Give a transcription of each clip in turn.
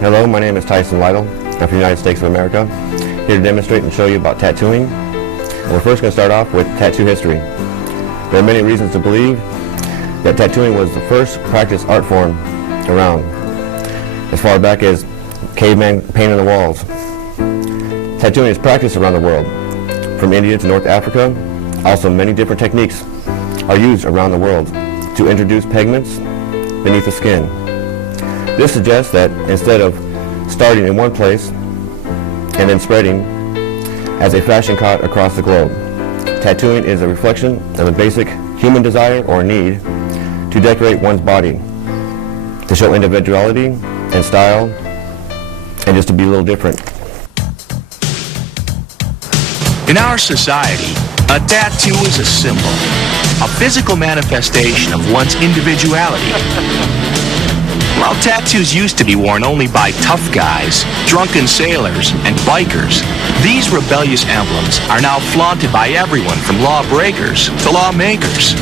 Hello, my name is Tyson Lytle. I'm from the United States of America, here to demonstrate and show you about tattooing. And we're first going to start off with tattoo history. There are many reasons to believe that tattooing was the first practiced art form around, as far back as caveman painting the walls. Tattooing is practiced around the world, from India to North Africa. Also, many different techniques are used around the world to introduce pigments beneath the skin. This suggests that instead of starting in one place and then spreading as a fashion cut across the globe, tattooing is a reflection of a basic human desire or need to decorate one's body, to show individuality and style, and just to be a little different. In our society, a tattoo is a symbol, a physical manifestation of one's individuality. While tattoos used to be worn only by tough guys, drunken sailors, and bikers, these rebellious emblems are now flaunted by everyone from lawbreakers to lawmakers.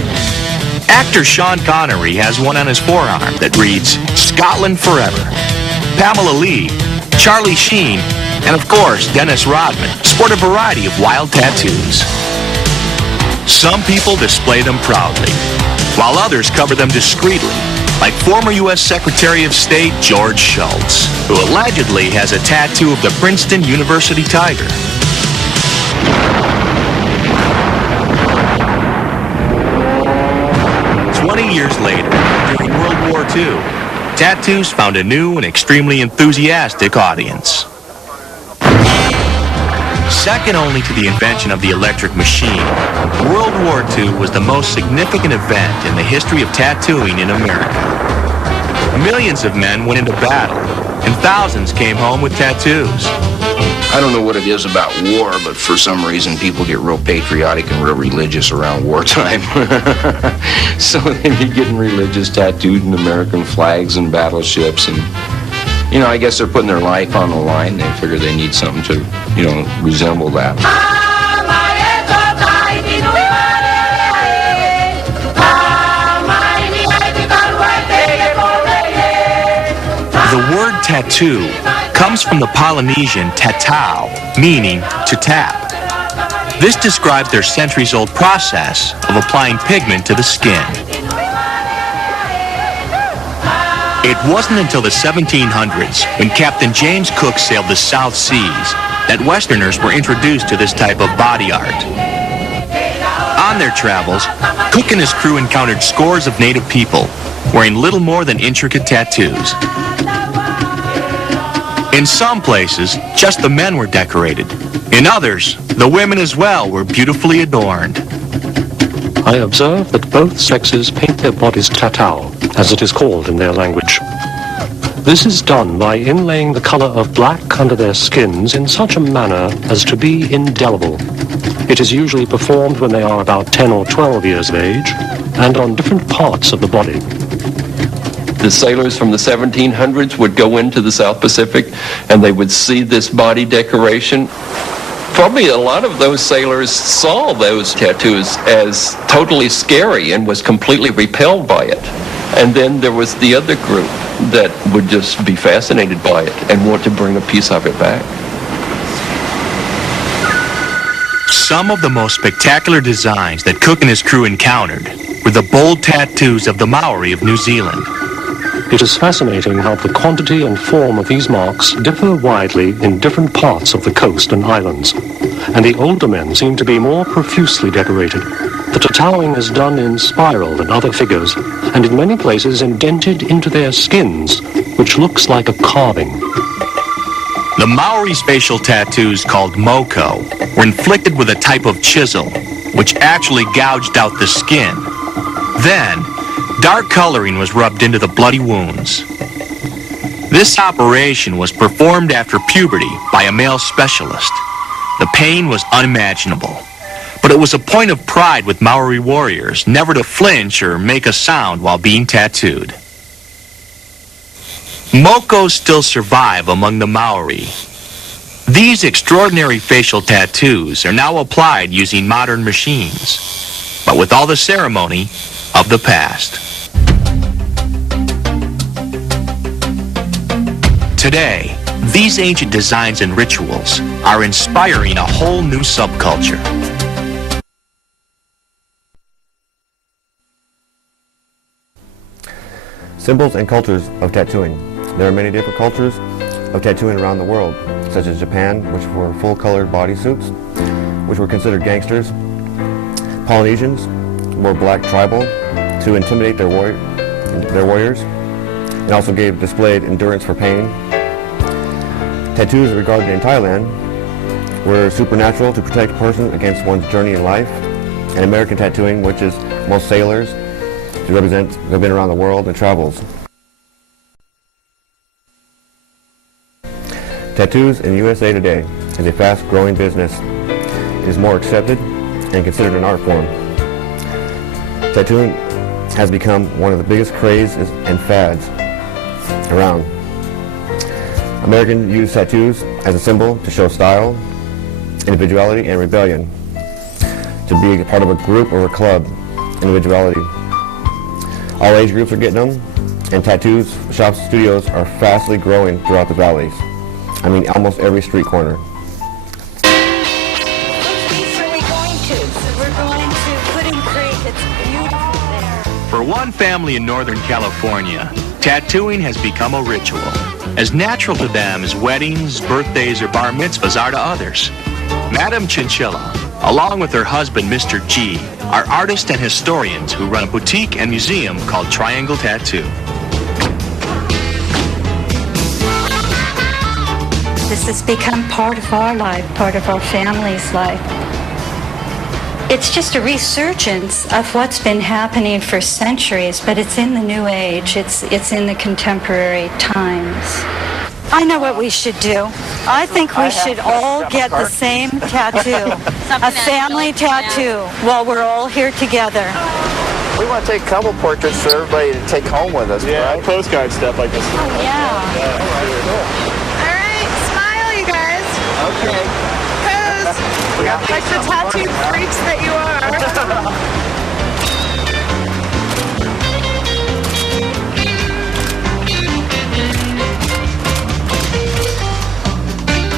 Actor Sean Connery has one on his forearm that reads, "Scotland Forever." Pamela Lee, Charlie Sheen, and of course Dennis Rodman sport a variety of wild tattoos. Some people display them proudly, while others cover them discreetly, like former U.S. Secretary of State George Shultz, who allegedly has a tattoo of the Princeton University Tiger. Years later, during World War II, tattoos found a new and extremely enthusiastic audience. Second only to the invention of the electric machine, World War II was the most significant event in the history of tattooing in America. Millions of men went into battle, and thousands came home with tattoos. I don't know what it is about war, but for some reason people get real patriotic and real religious around wartime. So they be getting religious tattooed in American flags and battleships, and you know, I guess they're putting their life on the line. They figure they need something to, you know, resemble that. The word tattoo comes from the Polynesian tatau, meaning to tap. This describes their centuries-old process of applying pigment to the skin. It wasn't until the 1700s, when Captain James Cook sailed the South Seas, that Westerners were introduced to this type of body art. On their travels, Cook and his crew encountered scores of native people wearing little more than intricate tattoos. In some places, just the men were decorated. In others, the women as well were beautifully adorned. I observe that both sexes paint their bodies tatau, as it is called in their language. This is done by inlaying the color of black under their skins in such a manner as to be indelible. It is usually performed when they are about 10 or 12 years of age, and on different parts of the body. The sailors from the 1700s would go into the South Pacific and they would see this body decoration. Probably a lot of those sailors saw those tattoos as totally scary and was completely repelled by it. And then there was the other group that would just be fascinated by it and want to bring a piece of it back. Some of the most spectacular designs that Cook and his crew encountered were the bold tattoos of the Maori of New Zealand. It is fascinating how the quantity and form of these marks differ widely in different parts of the coast and islands, and the older men seem to be more profusely decorated. The tattooing is done in spiral and other figures, and in many places indented into their skins, which looks like a carving. The Maori's facial tattoos, called moko, were inflicted with a type of chisel, which actually gouged out the skin. Then, dark coloring was rubbed into the bloody wounds. This operation was performed after puberty by a male specialist. The pain was unimaginable, but it was a point of pride with Maori warriors never to flinch or make a sound while being tattooed. Moko still survive among the Maori. These extraordinary facial tattoos are now applied using modern machines, but with all the ceremony of the past. Today, these ancient designs and rituals are inspiring a whole new subculture. Symbols and cultures of tattooing. There are many different cultures of tattooing around the world, such as Japan, which wore full-colored bodysuits, which were considered gangsters. Polynesians wore black tribal to intimidate their warriors, and also displayed endurance for pain. Tattoos regarded in Thailand were supernatural to protect a person against one's journey in life. And American tattooing, which is most sailors, to represent who have been around the world and travels. Tattoos in the USA today is a fast-growing business. It is more accepted and considered an art form. Tattooing has become one of the biggest crazes and fads around. Americans use tattoos as a symbol to show style, individuality, and rebellion. To be a part of a group or a club, individuality. All age groups are getting them, and tattoos shops and studios are fastly growing throughout the valleys. I mean, almost every street corner. Which beach are we going to? So we're going to Pudding Creek. It's beautiful there. For one family in Northern California, tattooing has become a ritual, as natural to them as weddings, birthdays, or bar mitzvahs are to others. Madam Chinchilla, along with her husband, Mr. G, are artists and historians who run a boutique and museum called Triangle Tattoo. This has become part of our life, part of our family's life. It's just a resurgence of what's been happening for centuries, but it's in the new age. It's in the contemporary times. I know what we should do. I think we should all get the same tattoo, a family tattoo, while we're all here together. We want to take a couple portraits for everybody to take home with us, right? Postcard stuff like this. Yeah. All right, smile, you guys. Okay. Pose. Like the tattoo freaks that you are.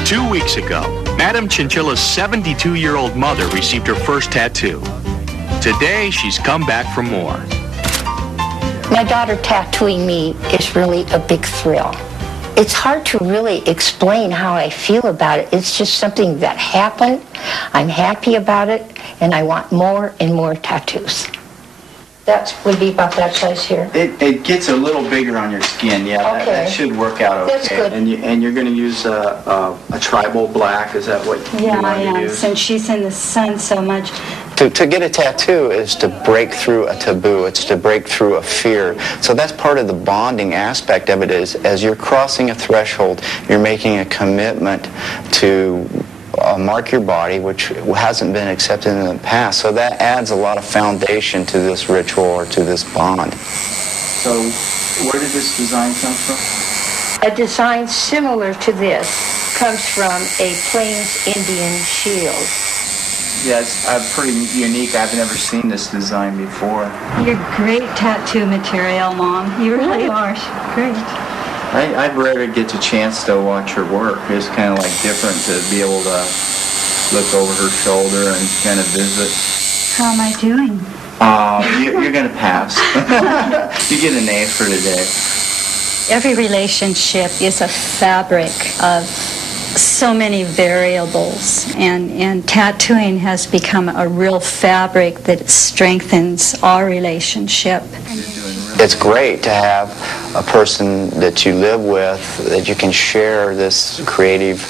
2 weeks ago, Madam Chinchilla's 72-year-old mother received her first tattoo. Today, she's come back for more. My daughter tattooing me is really a big thrill. It's hard to really explain how I feel about it. It's just something that happened. I'm happy about it, and I want more and more tattoos. That would be about that size here. It gets a little bigger on your skin, yeah. Okay. That should work out okay. That's good. And you're going to use a tribal black. Is that what you Yeah, want I to am, use? since she's in the sun so much. To get a tattoo is to break through a taboo. It's to break through a fear. So that's part of the bonding aspect of it is as you're crossing a threshold, you're making a commitment to mark your body, which hasn't been accepted in the past. So that adds a lot of foundation to this ritual or to this bond. So where did this design come from? A design similar to this comes from a Plains Indian shield. Yeah, it's pretty unique. I've never seen this design before. You're great tattoo material, Mom. You really are. Great. I'd rather get a chance to watch her work. It's kind of like different to be able to look over her shoulder and kind of visit. How am I doing? You're going to pass. You get an A for today. Every relationship is a fabric of so many variables, and tattooing has become a real fabric that strengthens our relationship. It's great to have a person that you live with, that you can share this creative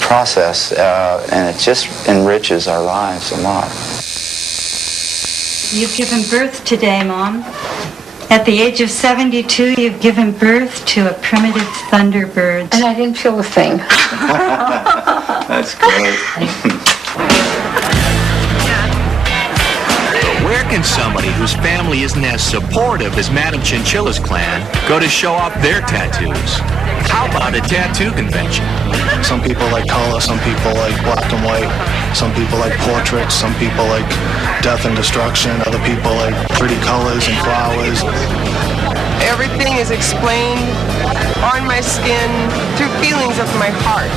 process, and it just enriches our lives a lot. You've given birth today, Mom. At the age of 72, you've given birth to a primitive thunderbird. And I didn't feel a thing. That's great. But where can somebody whose family isn't as supportive as Madam Chinchilla's clan go to show off their tattoos? How about a tattoo convention? Some people like color, some people like black and white, some people like portraits, some people like death and destruction, other people like pretty colors and flowers. Everything is explained on my skin through feelings of my heart.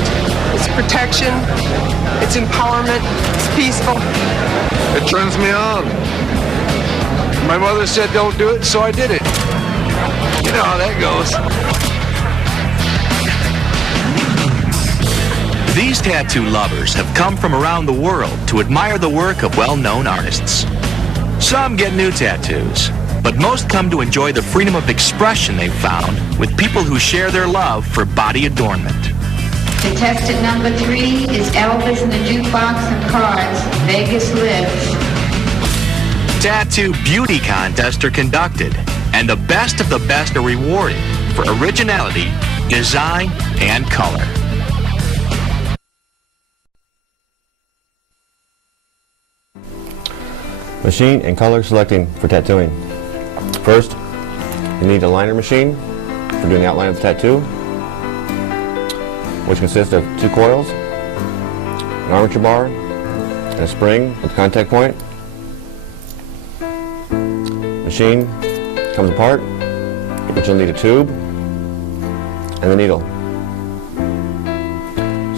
It's protection, it's empowerment, it's peaceful. It turns me on. My mother said don't do it, so I did it. You know how that goes. These tattoo lovers have come from around the world to admire the work of well-known artists. Some get new tattoos, but most come to enjoy the freedom of expression they've found with people who share their love for body adornment. Contestant number 3 is Elvis in the Jukebox and Cards, Vegas Lives. Tattoo beauty contests are conducted, and the best of the best are rewarded for originality, design, and color. Machine and color selecting for tattooing. First, you need a liner machine for doing the outline of the tattoo, which consists of 2 coils, an armature bar, and a spring with a contact point. Machine comes apart, but you'll need a tube and the needle.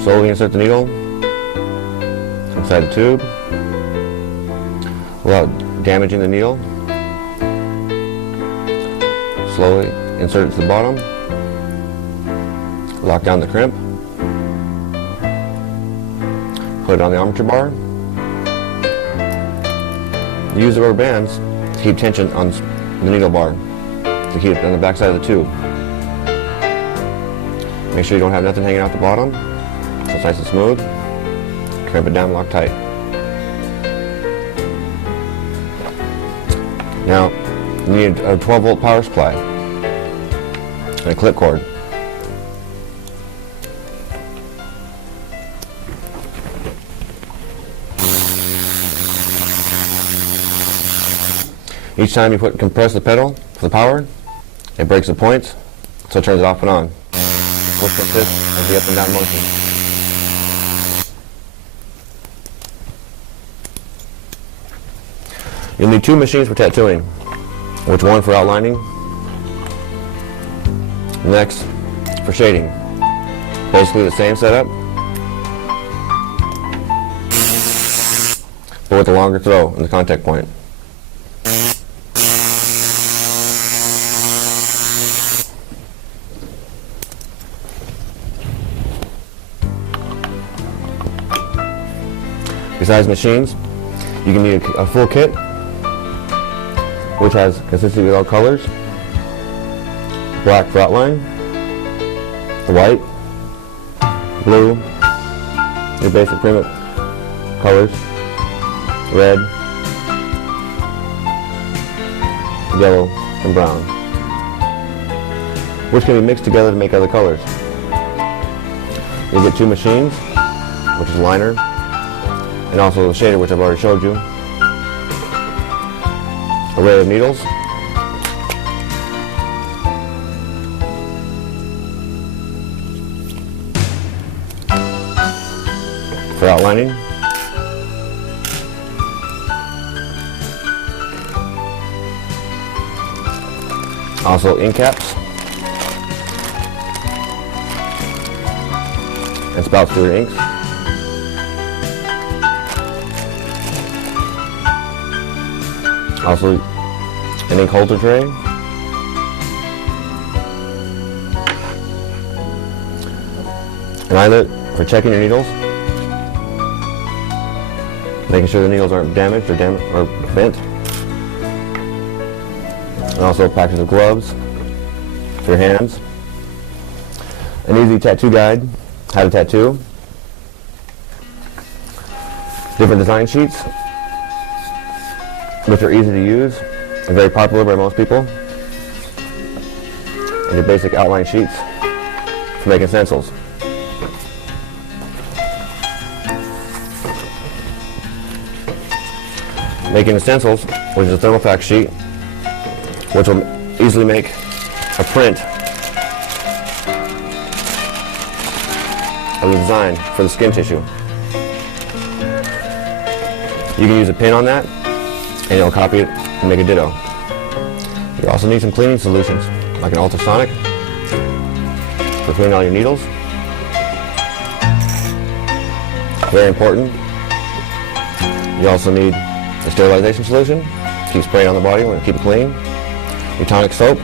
Slowly insert the needle inside the tube without damaging the needle. Slowly insert it to the bottom. Lock down the crimp. Put it on the armature bar. Use the rubber bands to keep tension on the needle bar, to keep it on the back side of the tube. Make sure you don't have nothing hanging out the bottom, so it's nice and smooth. Crimp it down, lock tight. Now, you need a 12-volt power supply and a clip cord. Each time you compress the pedal for the power, it breaks the points, so it turns it off and on, which consists of the up and down motion. You'll need 2 machines for tattooing, which one for outlining, next for shading. Basically the same setup, but with a longer throw in the contact point. Besides machines, you can need a full kit, which has consistency with all colors, black for outline, the white, blue, your basic prima colors, red, yellow, and brown, which can be mixed together to make other colors. You get 2 machines, which is liner, and also the shader, which I've already showed you. Array of needles. For outlining. Also ink caps. And spouts for your inks. Also, an ink holder tray, an eyelet for checking your needles, making sure the needles aren't damaged or bent, and also a package of gloves for your hands, an easy tattoo guide, how to tattoo, different design sheets, which are easy to use and very popular by most people, and your basic outline sheets for making stencils. Making the stencils, which is a thermofax sheet, which will easily make a print of the design for the skin tissue. You can use a pin on that, and it'll copy it and make a ditto. You also need some cleaning solutions. like an ultrasonic for cleaning all your needles. Very important. You also need a sterilization solution. Keep spraying on the body to keep it clean. Your tonic soap,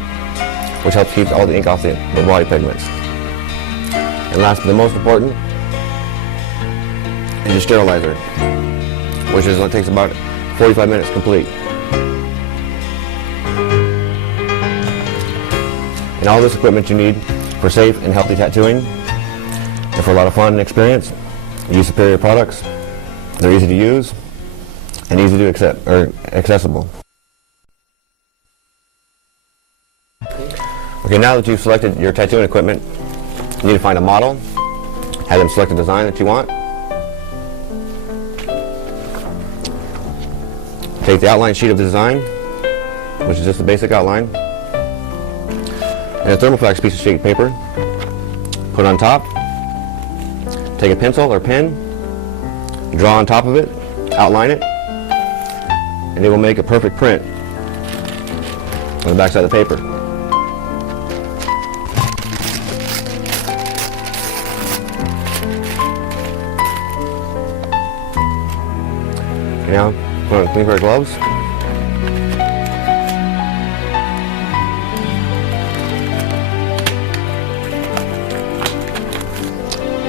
which helps keep all the ink off the body pigments. And last but the most important is your sterilizer, which takes about 45 minutes complete. And all this equipment you need for safe and healthy tattooing, and for a lot of fun and experience. Use Superior products. They're easy to use and easy to accept, or accessible. Okay, now that you've selected your tattooing equipment, you need to find a model, have them select a design that you want. Take the outline sheet of the design, which is just a basic outline, and a thermofax piece of sheet paper. Put it on top. Take a pencil or pen, draw on top of it, outline it, and it will make a perfect print on the back side of the paper. Okay, now put on clean pair of gloves.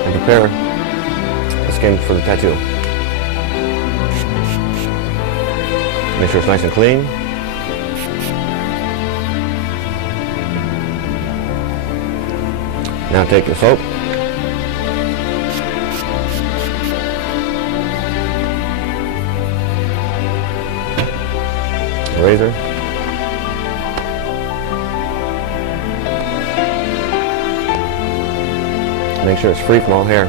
And prepare the skin for the tattoo. Make sure it's nice and clean. Now take the soap. Razor. Make sure it's free from all hair.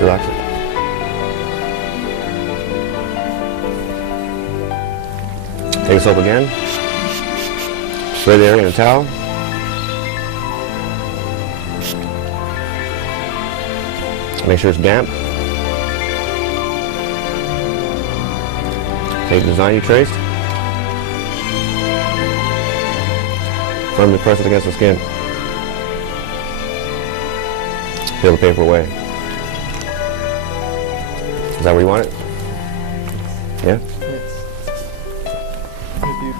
Relax it. Take the soap again. Spray the area in a towel. Make sure it's damp. Take the design you traced. Firmly press it against the skin. Peel the paper away. Is that where you want it? Yeah?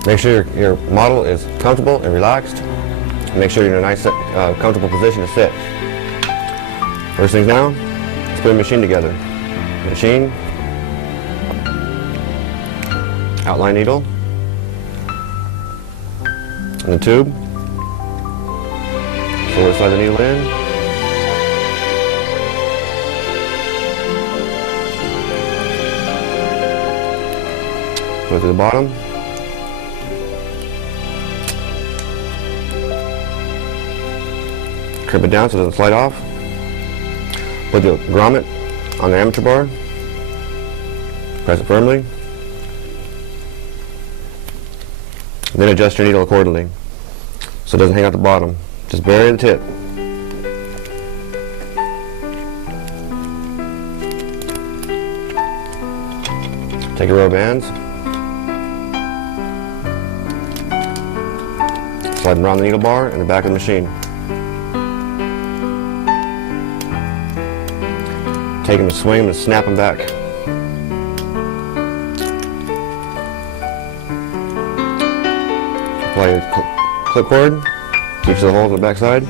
Make sure your model is comfortable and relaxed. And make sure you're in a nice, comfortable position to sit. First things now, let's put a machine together. Machine, outline needle, and the tube. So we'll slide the needle in. Put it to the bottom. Crimp it down so it doesn't slide off. Put the grommet on the amateur bar. Press it firmly. Then adjust your needle accordingly so it doesn't hang out the bottom. Just bury the tip. Take a row of bands. Slide them around the needle bar and the back of the machine. Take them and swing them and snap them back. Apply your clipboard to each of the holes on the back side.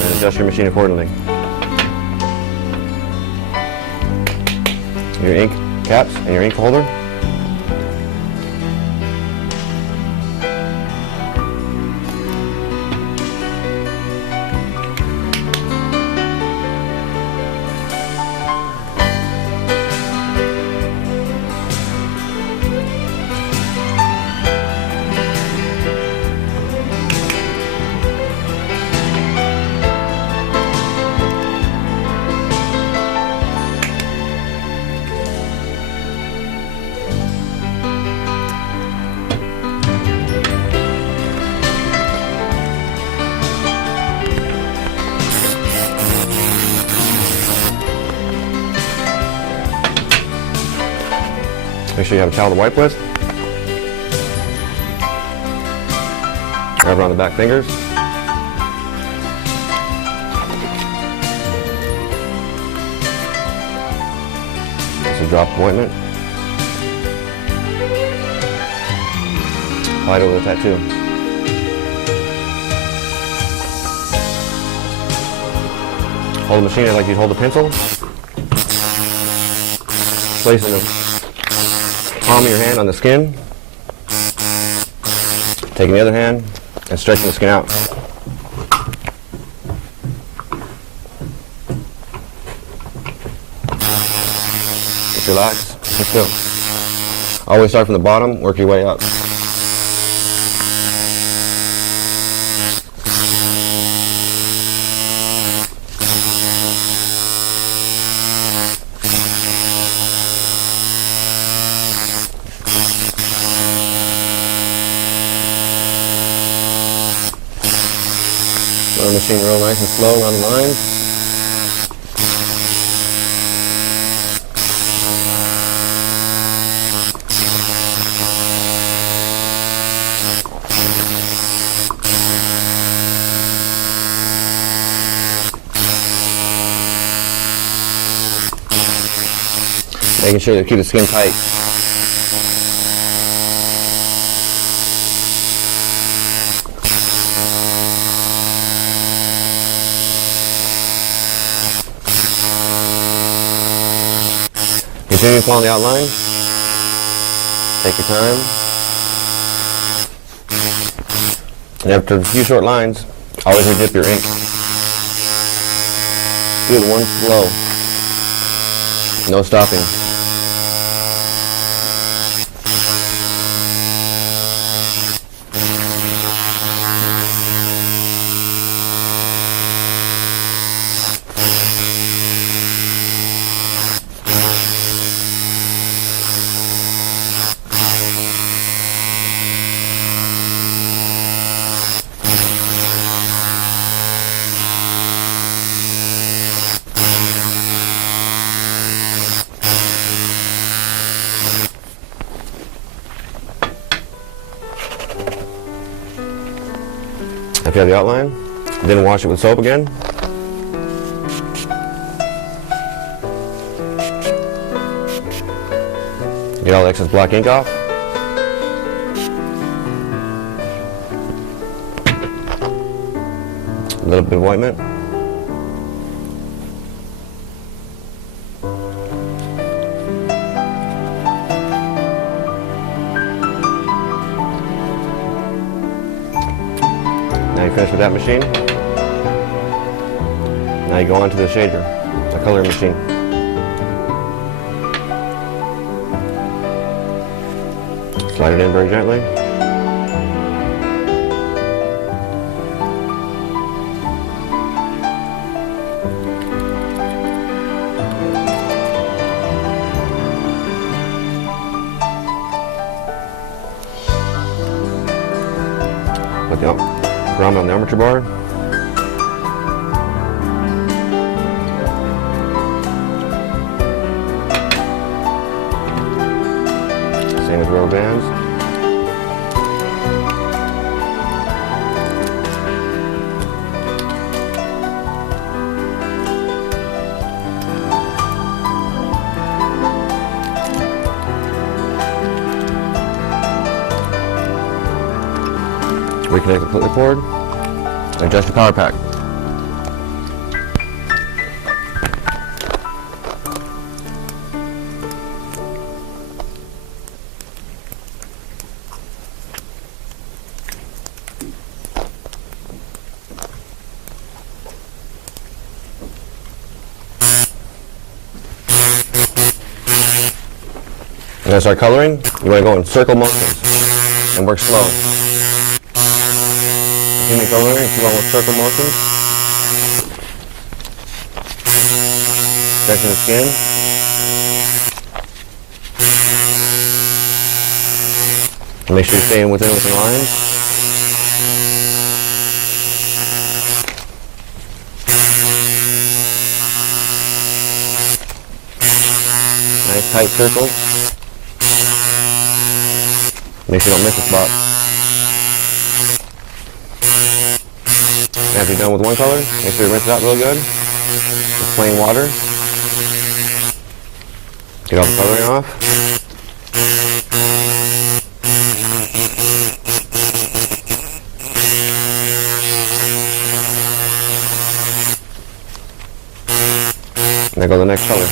And adjust your machine accordingly. Your ink caps and your ink holder. Make sure you have a towel to wipe with. Grab around the back fingers. Just a drop of ointment. Apply it over the tattoo. Hold the machine like you'd hold a pencil. Place in the palm of your hand on the skin. Taking the other hand and stretching the skin out. Just relax and still. Always start from the bottom, work your way up. Run the machine real nice and slow around the lines. Making sure to keep the skin tight. Continue following the outline. Take your time. And after a few short lines, always redip your ink. Do it one flow. No stopping. If you have the outline, then wash it with soap again. Get all the excess black ink off. A little bit of ointment. Now you finish with that machine. Now you go on to the shader, the color machine. Slide it in very gently. Put the ground on the armature bar. Same with rubber bands. Reconnect the clip cord. Adjust your power pack. You're going to start coloring. You want to go in circle motions and work slow. Continue coloring if you want with circle motions. Stretching the skin. Make sure you're staying within the lines. Nice tight circles. Make sure you don't miss a spot. And after you're done with one color, make sure you rinse it out real good with plain water. Get all the coloring off. And then go to the next color.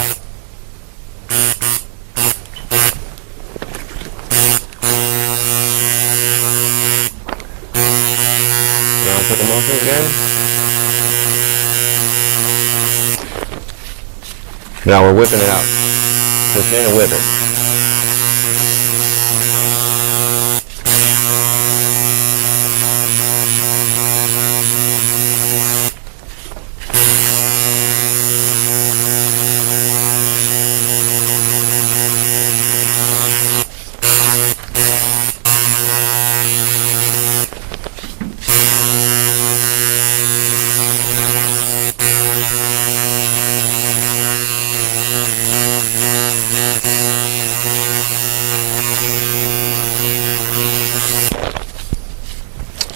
Now put the motion again. Now we're whipping it out. Push it in and whip it.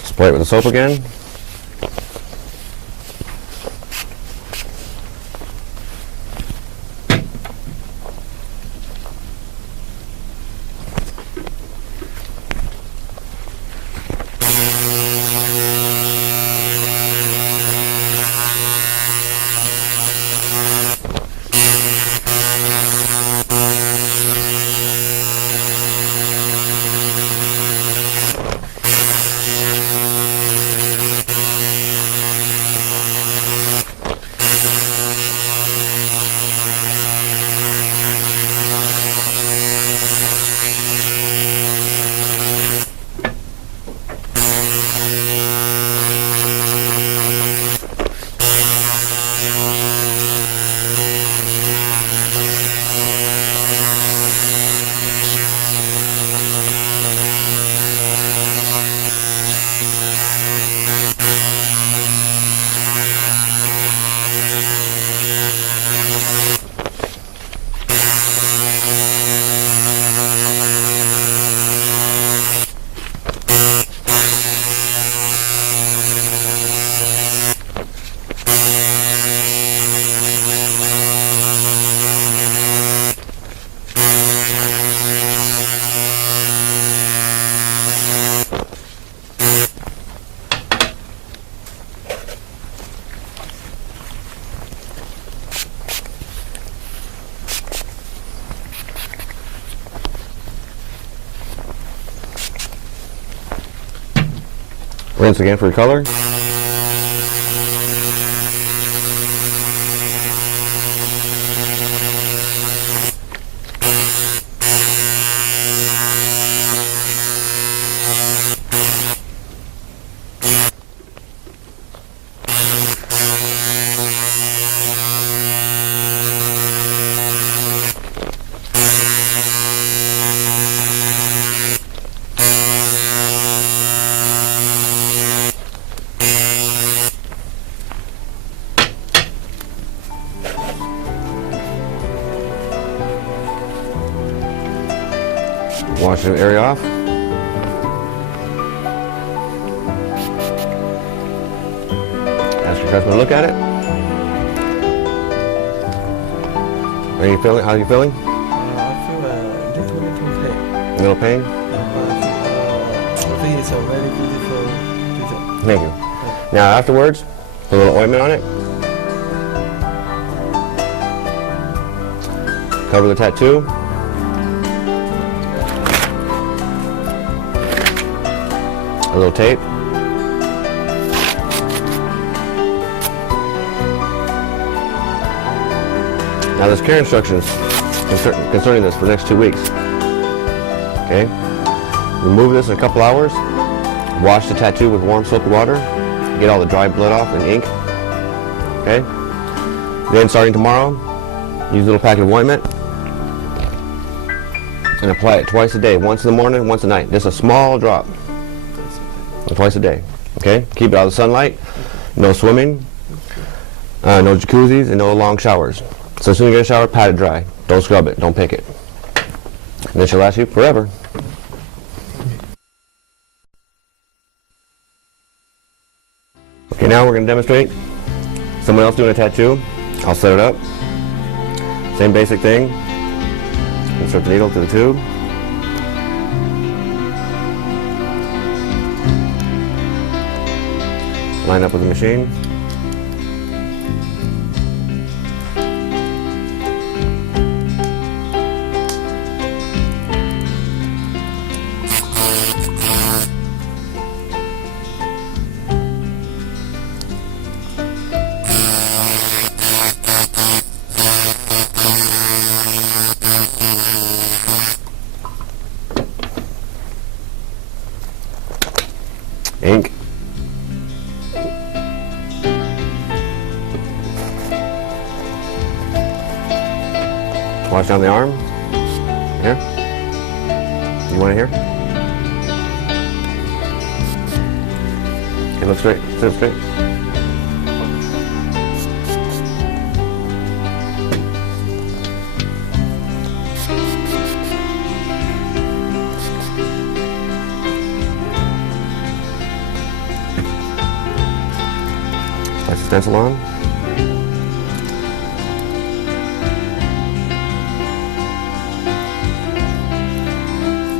Spray it with the soap again. Rinse again for your color. Wash the area off. Ask your customer to look at it. Are you feeling? How are you feeling? I feel a little pain. A little pain? I think it's a very beautiful design. Thank you. Now afterwards, put a little ointment on it. Cover the tattoo. A little tape. Now there's care instructions concerning this for the next 2 weeks. Okay? Remove this in a couple hours. Wash the tattoo with warm soapy water. Get all the dry blood off and ink. Okay? Then starting tomorrow, use a little packet of ointment and apply it twice a day. Once in the morning, once at night. Just a small drop. Twice a day. Okay? Keep it out of the sunlight. No swimming. No jacuzzis and no long showers. So as soon as you get a shower, pat it dry. Don't scrub it. Don't pick it. And this should last you forever. Okay, now we're going to demonstrate someone else doing a tattoo. I'll set it up. Same basic thing. Insert the needle to the tube. Line up with the machine. Ink. Wash down the arm. Here. You want it here? Okay, look straight. Sit up straight. Place the stencil on.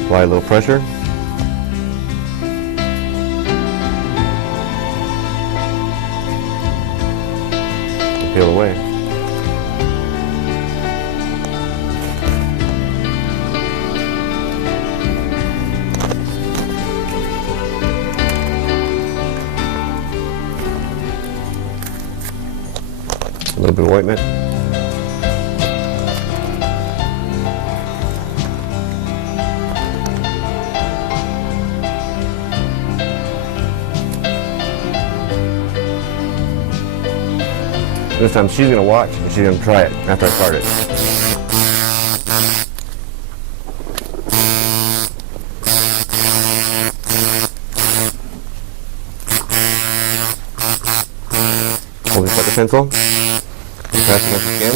Apply a little pressure. And peel away. A little bit of ointment. This time she's going to watch and she's going to try it after I start it. Hold this like a pencil. Press against the skin.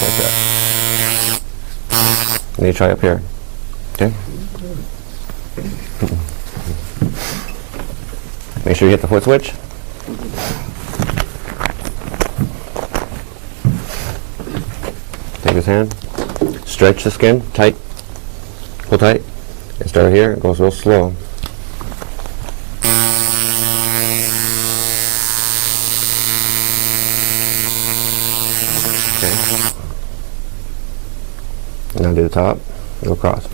Like that. And you try up here. Okay? Make sure you hit the foot switch. Take his hand. Stretch the skin tight. Pull tight. And start here. It goes real slow. Okay. And now do the top, go across.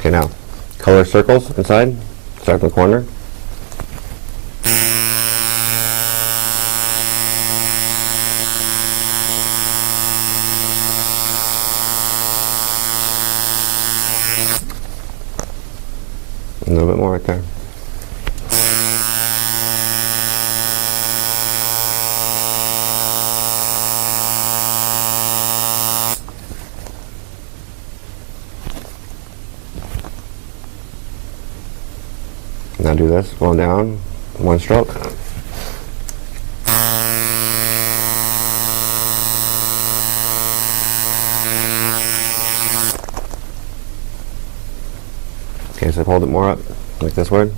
Okay, now color circles inside. Start from the corner. A little bit more right there. Now do this, going down, one stroke. Okay, so hold it more up, like this word.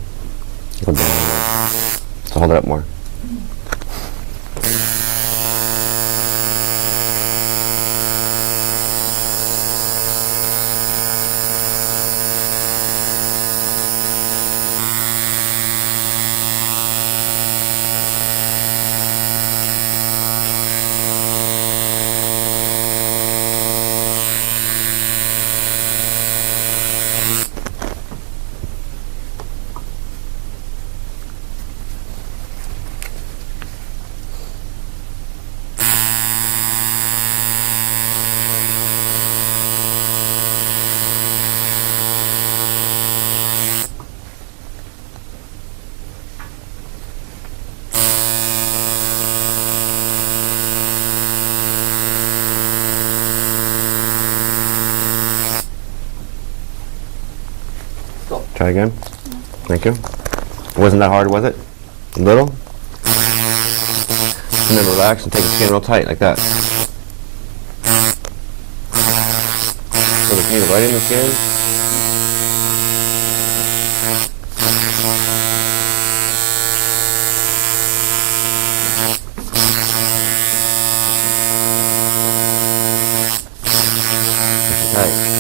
Go down. So hold it up more. Try again. Thank you. Wasn't that hard, was it? A little? And then relax and take the skin real tight, like that. So the needle right in the skin. Tight.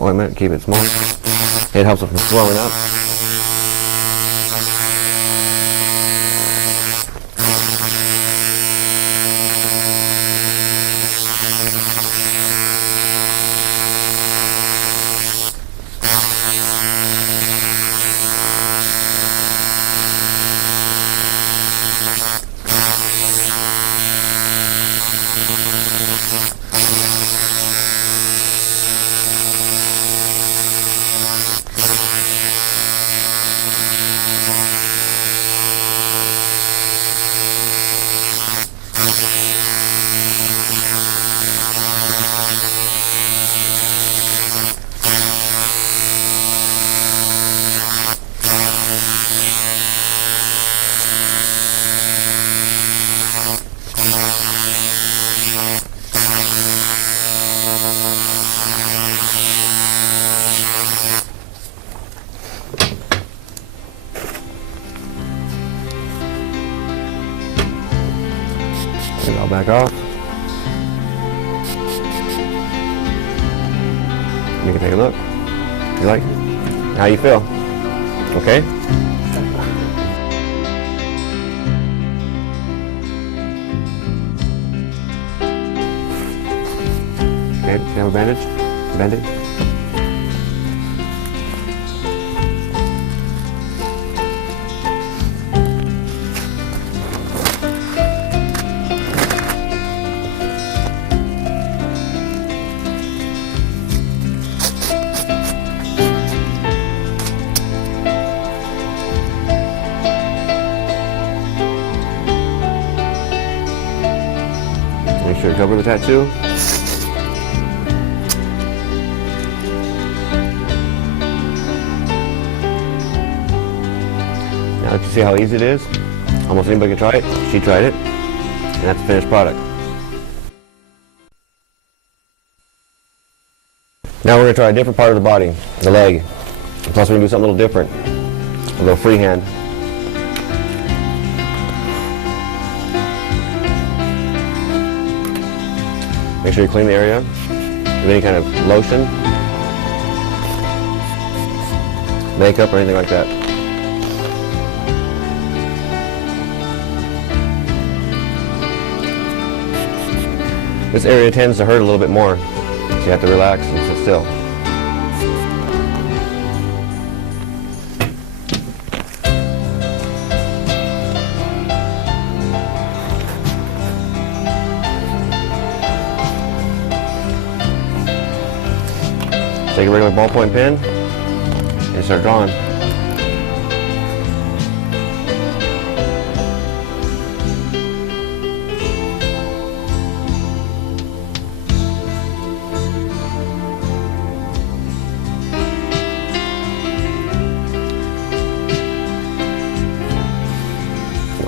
Ointment, keep it small. It helps it from swelling up. And I'll back off. You can take a look. You like it? How you feel? Okay? Okay, do you have a bandage? Bandage? and cover the tattoo. Now that you see how easy it is, almost anybody can try it. She tried it, and that's the finished product. Now we're going to try a different part of the body, the leg. Plus we're going to do something a little different, a little freehand. Make sure you clean the area with any kind of lotion, makeup, or anything like that. This area tends to hurt a little bit more, so you have to relax and sit still. Take a regular ballpoint pen and start drawing.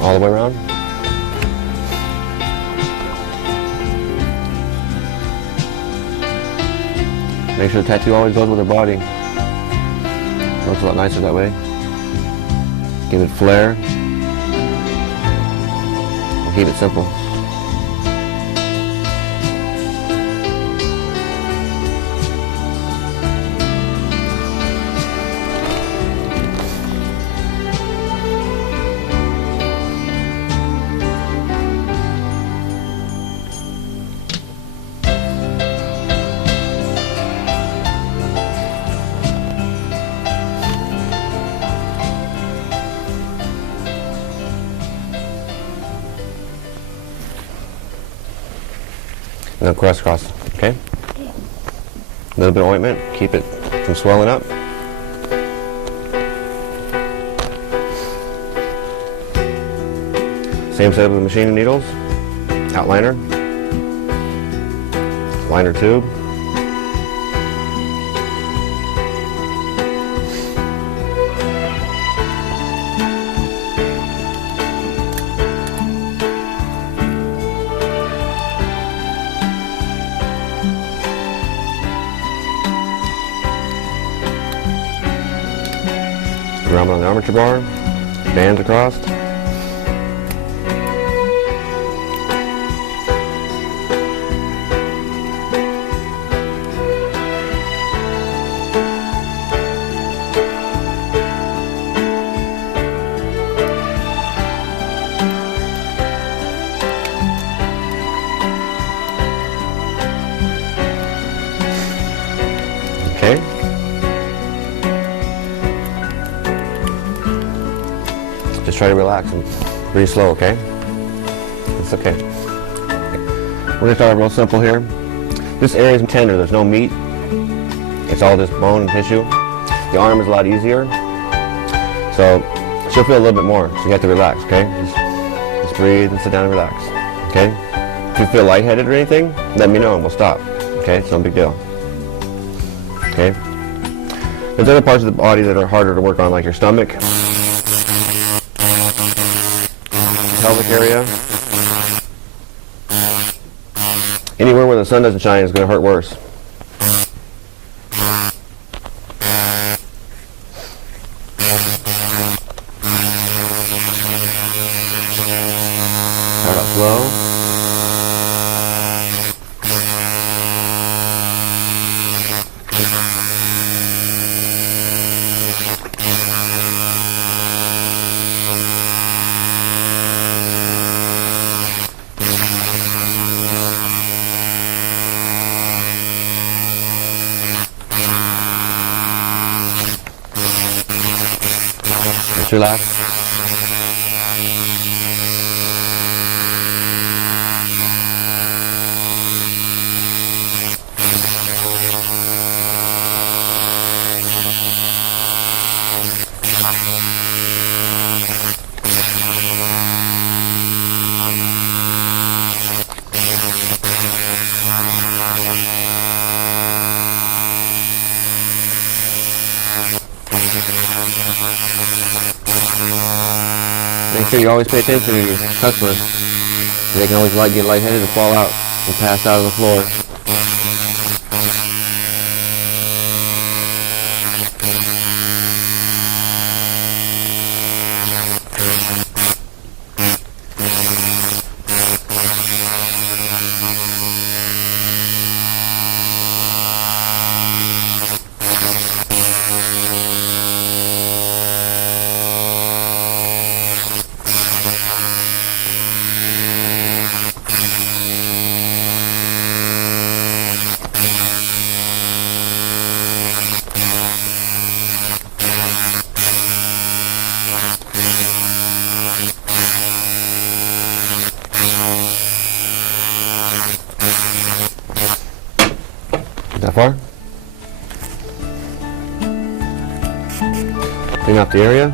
All the way around. Make sure the tattoo always goes with her body. Looks a lot nicer that way. Give it flair. And keep it simple. Now crisscross, okay? A little bit of ointment, keep it from swelling up. Same setup with machine and needles. Outliner. Liner tube. Grommet on the armature bar, bands across. Okay. Just try to relax and breathe slow, okay? It's okay. We're gonna start real simple here. This area is tender, there's no meat. It's all just bone and tissue. The arm is a lot easier. So she'll feel a little bit more, so you have to relax, okay? Just breathe and sit down and relax, okay? If you feel lightheaded or anything, let me know and we'll stop, okay? It's no big deal, okay? There's other parts of the body that are harder to work on, like your stomach, pelvic area. Anywhere where the sun doesn't shine is going to hurt worse. Start out slow. Just relax. Make sure you always pay attention to your customers. They can always get lightheaded and fall out and pass out on the floor. That far? Clean up the area.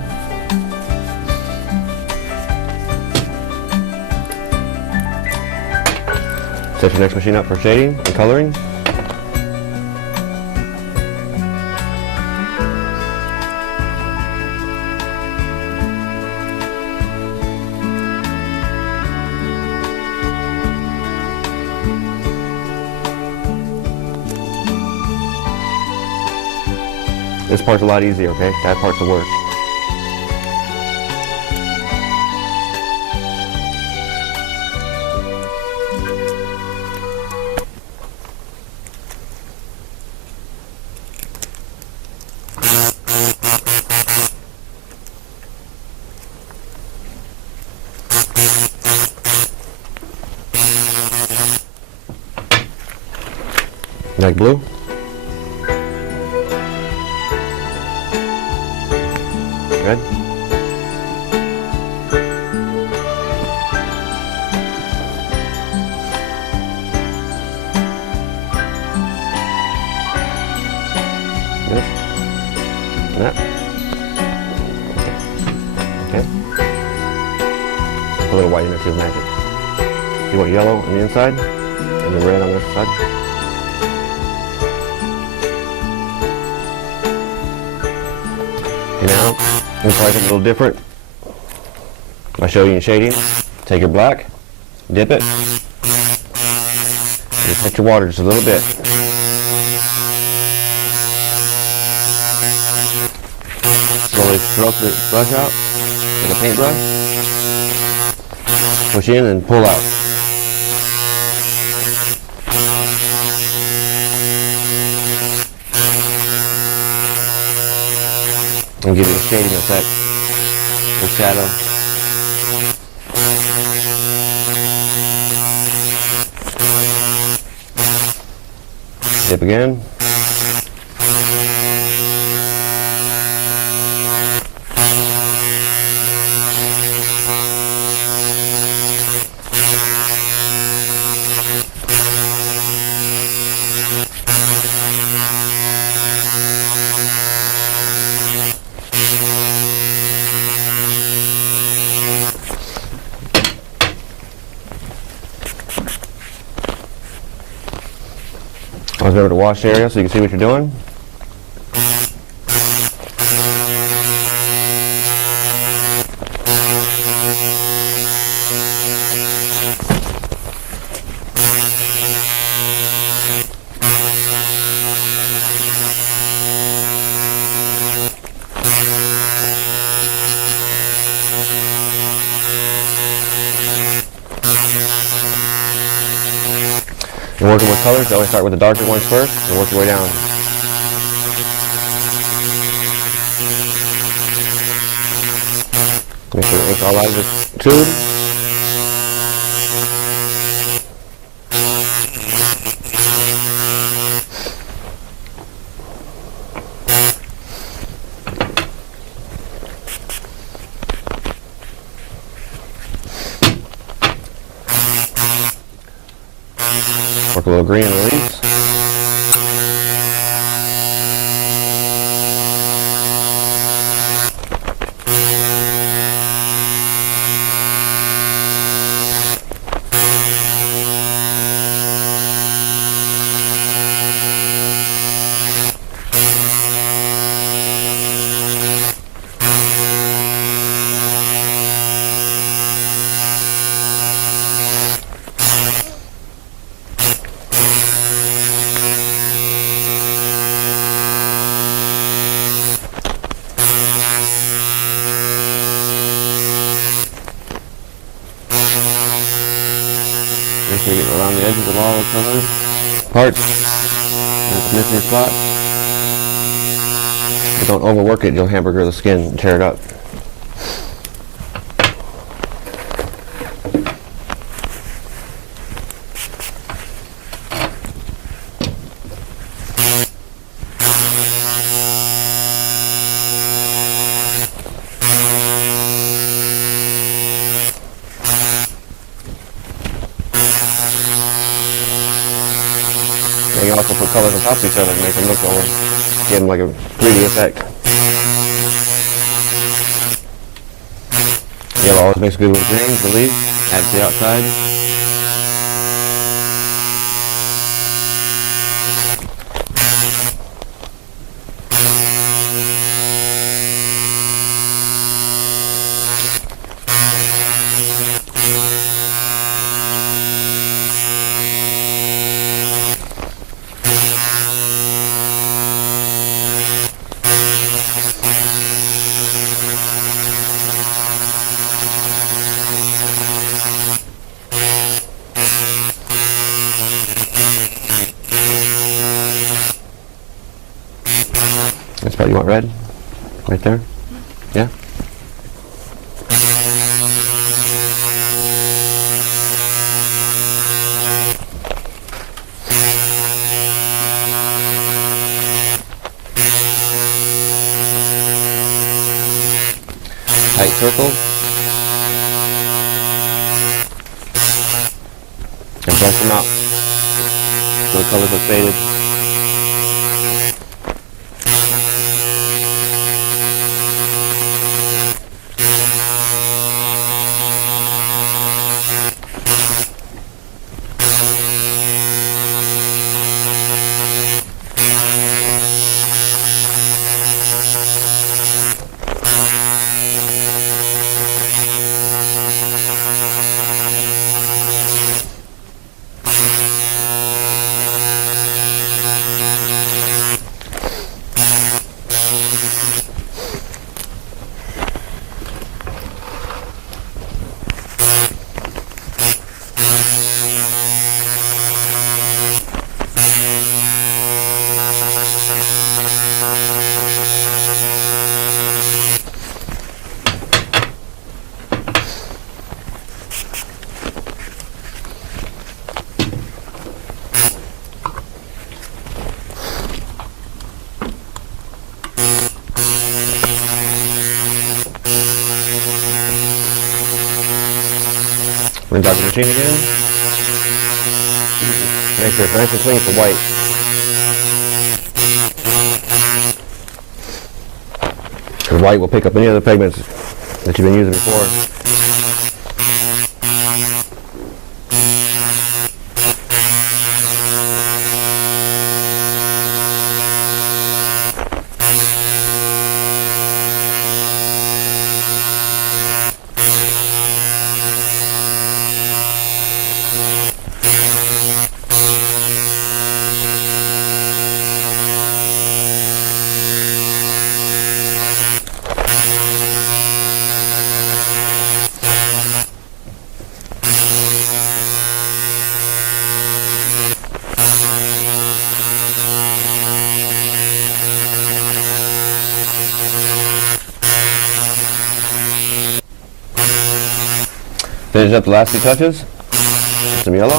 Set your next machine up for shading and coloring. This part's a lot easier, okay? That part's the worst. Like blue? Good. This. That. Okay. A little white in there too, magic. You want yellow on the inside and then red on this side. Now, we'll try something a little different. I'll show you in shading. Take your black, dip it, and touch your water just a little bit. Slowly stroke the brush out, like a paintbrush. Push in and pull out. And give it a shading effect, a shadow. Dip again. Always remember to wash the area so you can see what you're doing. And working with colors, you always start with the darker ones first and work your way down. Make sure the ink's all out of the tube. Work a little green in the leaves. Make sure you get around the edges of all the colored parts. That's missing spot. But don't overwork it, you'll hamburger the skin and tear it up. You can also put colors on top of each other and make them look over, give them like a 3D effect. Yellow always makes good with greens, the leaf, add to the outside. That's part you want red? Right there? Yeah? Tight circles. And brush them out. So the colors are faded. Rinse out the machine again. Make sure it's nice and clean for white. Because white will pick up any other pigments that you've been using before. Finish up the last few touches. Some yellow.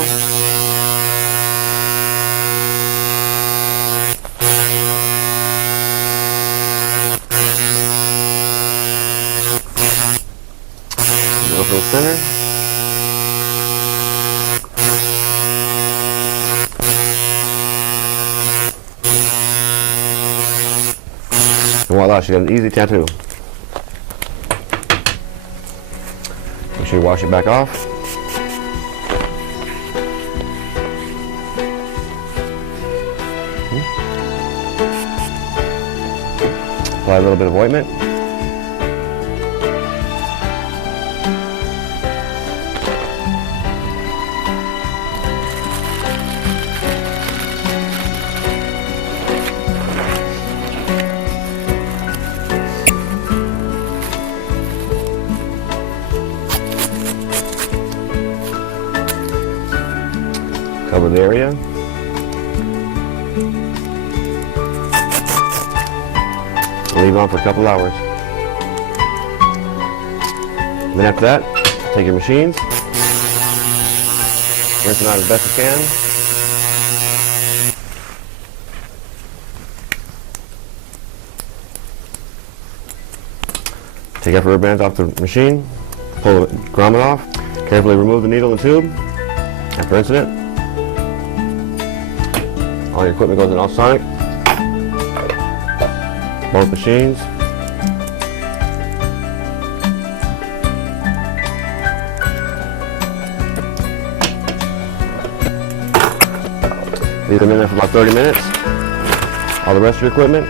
Go for the center. And voila, she got an easy tattoo. Make sure you wash it back off. Apply a little bit of ointment. over the area. Leave it on for a couple hours. Then after that, take your machines, rinse them out as best you can. Take out the rubber bands off the machine, pull the grommet off, carefully remove the needle and tube after rinsing it. All your equipment goes in ultrasonic. Both machines. Leave them in there for about 30 minutes. All the rest of your equipment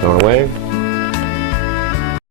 thrown away.